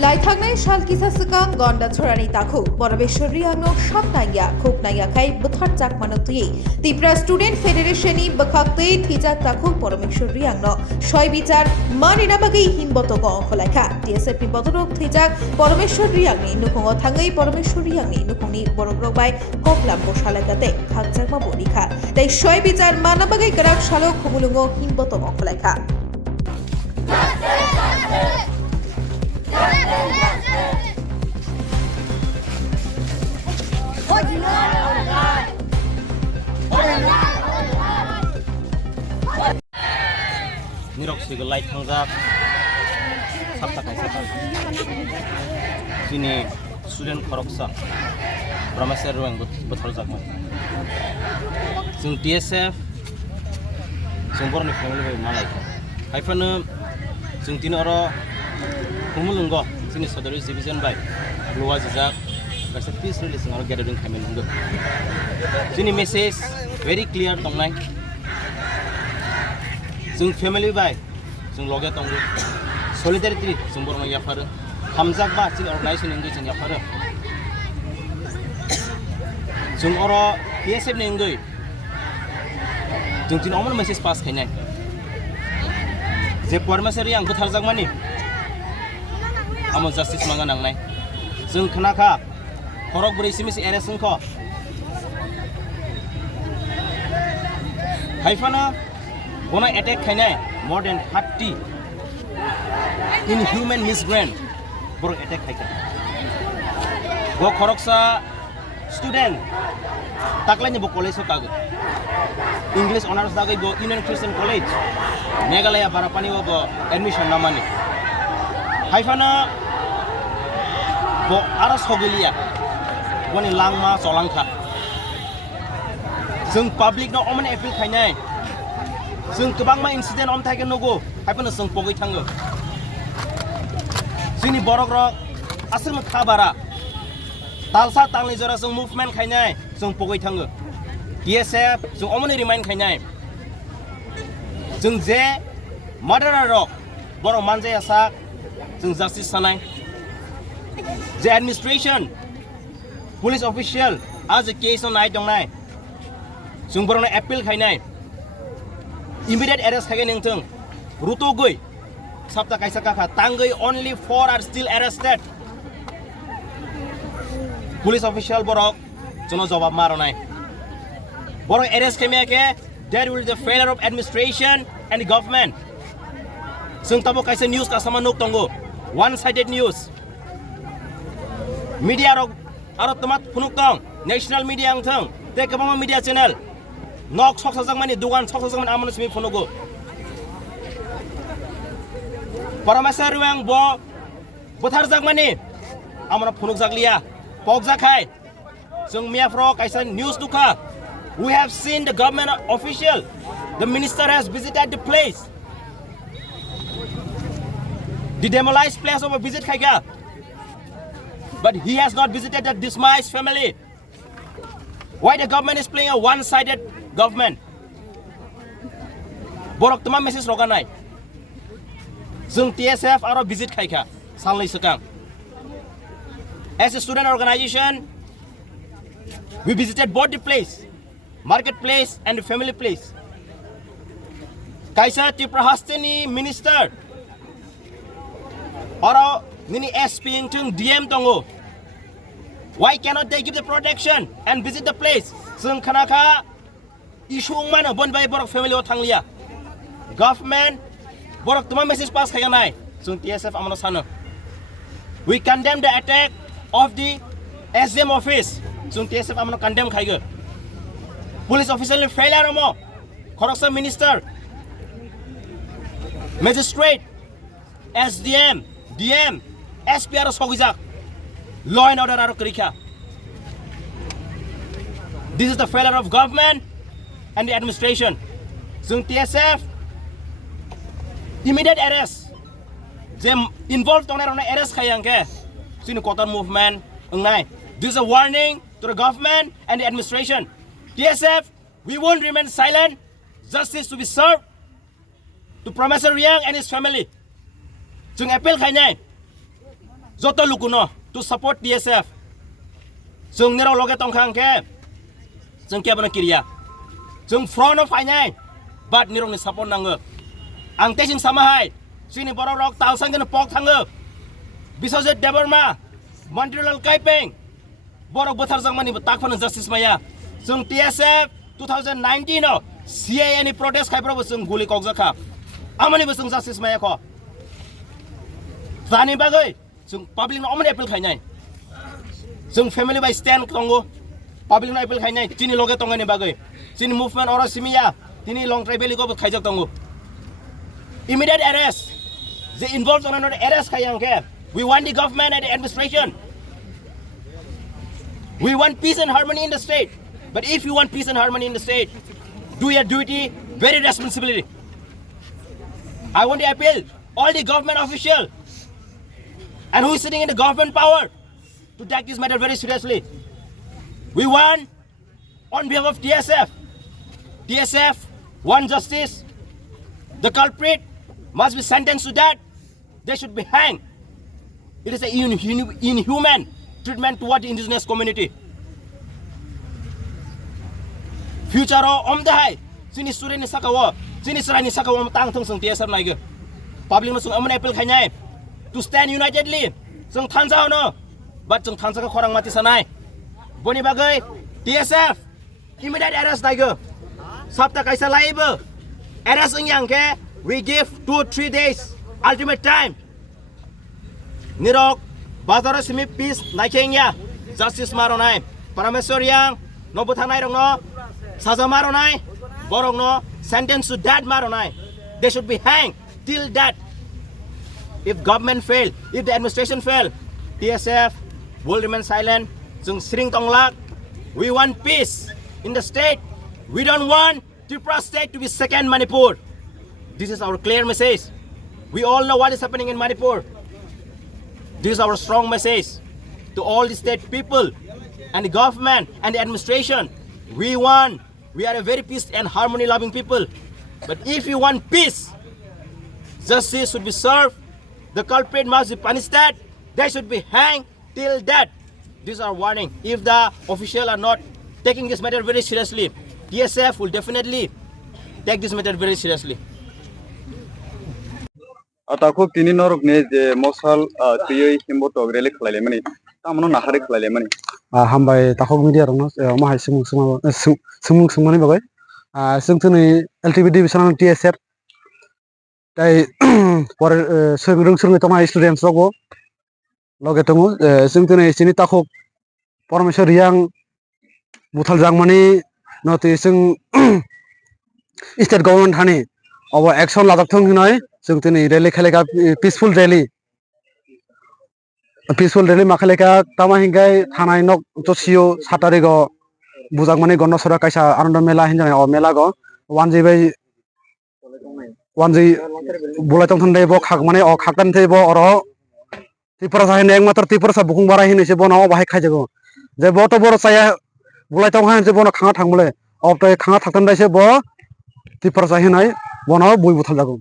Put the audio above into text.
Laithangnai shal kisa sekang gonda chorani takhu Borabeshwari angno shot naya khuk naya khai buthar jak manotui Tipra Student Federation ni bakhakte thijak takhu Borabeshwari angno shoi bichar manina bagi himboto go kholakha TSF ni botorok thijak Borabeshwari angni nukhongo thangai Borabeshwari angni nukhongni borokrok bai koklam boshalakate khakjak ma borikha tai shoi bichar mana bagai karak shalo khumulungo himboto go kholakha Nirok light hangjak sabta kaisa sini student koroksa promeser ruang betul jakman sing TSF sing borni family malai haifana sing tinoro kumulungo sini sodari division by luwa jajak kaisa peace release ngaro gathering khamen hungo sini message very clear tongnai जों family bye जों लगे दङ solidarity जों बरम याफारो हामजाक बा जों organisation इंगै जों याफारो जों अरो PSF नि इंगै जों दिन अमन मेसेज पास खायनाय जे परमेश्वरी आं गोथारजाक मानि आमो जस्टिस मांगा नांनाय जों खोनाखा खरक ब्रै सिमिस एरेस्ट जोंखो हाइफाना Gonna attack Kenya more than 30 inhuman migrant bro attack Kenya. Go koroksa student taklanya bo college ho kag English honors dagai bo Union Christian College Meghalaya Barapani bo admission namani haifana bo aras hogelia boni langma solangkha जों public no omen appeal Kenya जों गोबां मा incident om थाइगोन नगो हायफोनो जों पगै थाङो जोंनि बर'ग्रक आसोम खाबारा तालसा तांनि जरा जों movement खायनाय जों पगै थाङो TSF जों अमने रिमाइन्ड खायनाय जों जे मादारा रक बर' मानजाया सा जों जास्टिस सानाय जे एडमिनिस्ट्रेशन पुलिस अफिसियेल आज केस नाय दंनाय जों बर'नो appeal खायनाय immediate arrest kage ningtung ruto goi sabta kaisa kaka tangai only 4 are still arrested police official borok jono jawab maronai borok arrest kemeke there will be the failure of administration and the government sung tabo kaisa news ka sama nok tongo one sided news media rok aro tomat phunuk tong national media angthang te kabama media channel nok sok sajak mani dugan sok sajak mani amon simi phonogo paramasar ruang bo bothar jak mani amra phonok jakliya pok jakhai jong miafro kaisa news dukha we have seen the government official the minister has visited the place the demolished place of a visit khaiga but he has not visited the demised family why the government is playing a one-sided government borok tuma message roganai जों TSF aro visit khaika salai sakang as a student organization we visited both the place marketplace and the family place kaisa Tripura hasteni minister aro nini SP ingtung DM tongo why cannot they give the protection and visit the place जों khanaka issue mana bon bai borok family o thanglia government borok tuma message pass khayanai sung TSF amano sano we condemn the attack of the SDM office sung TSF amano condemn khaigo police officer failure mo koroksa minister magistrate SDM DM SP aro sogijak law and order aro krikha this is the failure of government and the administration. Sung TSF immediate arrest. Them involved on arrest kayangke. Sini cotton movement ngai. This is a warning to the government and the administration. TSF, we won't remain silent. Justice to be served to Professor Riang and his family. Jung appeal khainai joto lukuno to support TSF jung nero loge tongkhang ke jung kya bana kiriya jung front of fainai but nirong ni support nango ang te jing samahai sini borok rok talsang gen pok thango bisojit deborma mantril kaipeng borok bothar jang mani tak phana justice maya jung TSF 2019 no CA ni protest khai pro jung guli kokja kha amani bosung justice maya kho Zani bagai, jung public no appeal khainai, jung family by stand tongo, public no appeal khainai, chini loge tonga ni bagai, chini movement ora simia, chini long tribal ko khaijak tongo. Immediate arrest, they involved on another arrest khayang ke. We want the government and the administration. We want peace and harmony in the state. But if you want peace and harmony in the state, do your duty very responsibly. I want to appeal all the government officials. And who is sitting in the government power to take this matter very seriously. We want, on behalf of TSF want justice. The culprit must be sentenced to death. They should be hanged. It is an inhuman treatment toward the indigenous community. Future om dahai, sini suri ni sakawa, sini serai ni sakawa matang thong sung TSF naige. Public masung aman appeal khanyai. To stand unitedly, jung thanjao no, but jung thanjaka khorang mati sanai. Boni bagai, TSF, immediate arrest naigo. Sabta kaisa laibo. Arrest yang ke, we give 2-3 days ultimate time. Nirok, bazar simi peace naikengya, justice maronai. Parameswar yang, no buthanai rong no, saza maronai, borong no, sentence to death maronai. They should be hanged till death. If government fail, if the administration fail, TSF will remain silent. Jung sring tonglak. We want peace in the state. We don't want Tripura state to be second Manipur. This is our clear message. We all know what is happening in Manipur. This is our strong message to all the state people and the government and the administration. We are a very peace and harmony loving people. But if you want peace, justice should be served. The culprit must be punished. They should be hanged till death. This is our warning. If the officials are not taking this matter very seriously, TSF will definitely take this matter very seriously. Ataku tini norok ne je mosal tiyo himbo togrele khlale mani tamno nahare khlale mani hambai takok media rongno ma hai sumung sumani bagai sungtuni LTV division TSF tai por sung toma students rogo loge tongo sungtuni sini takok Parameswar yang buthal jangmani noti sung state government hani abo action ladak thong hinai sungtuni rally khalega peaceful rally makhaleka tama hingai thanai nok tosio satare go bujangmani gonnosora kaisa ananda mela hinjane o mela go wanji bulai tong thandai bo khakmane o khaktan thei bo oro Tripura sahe nek matar Tripura sa bukung bara hinai se bo no bahai khaijago je bo to bor saya bulai tong han se bo no khanga thangmole o to khanga thaktan dai se bo Tripura sahe nai bo no bui buthal jago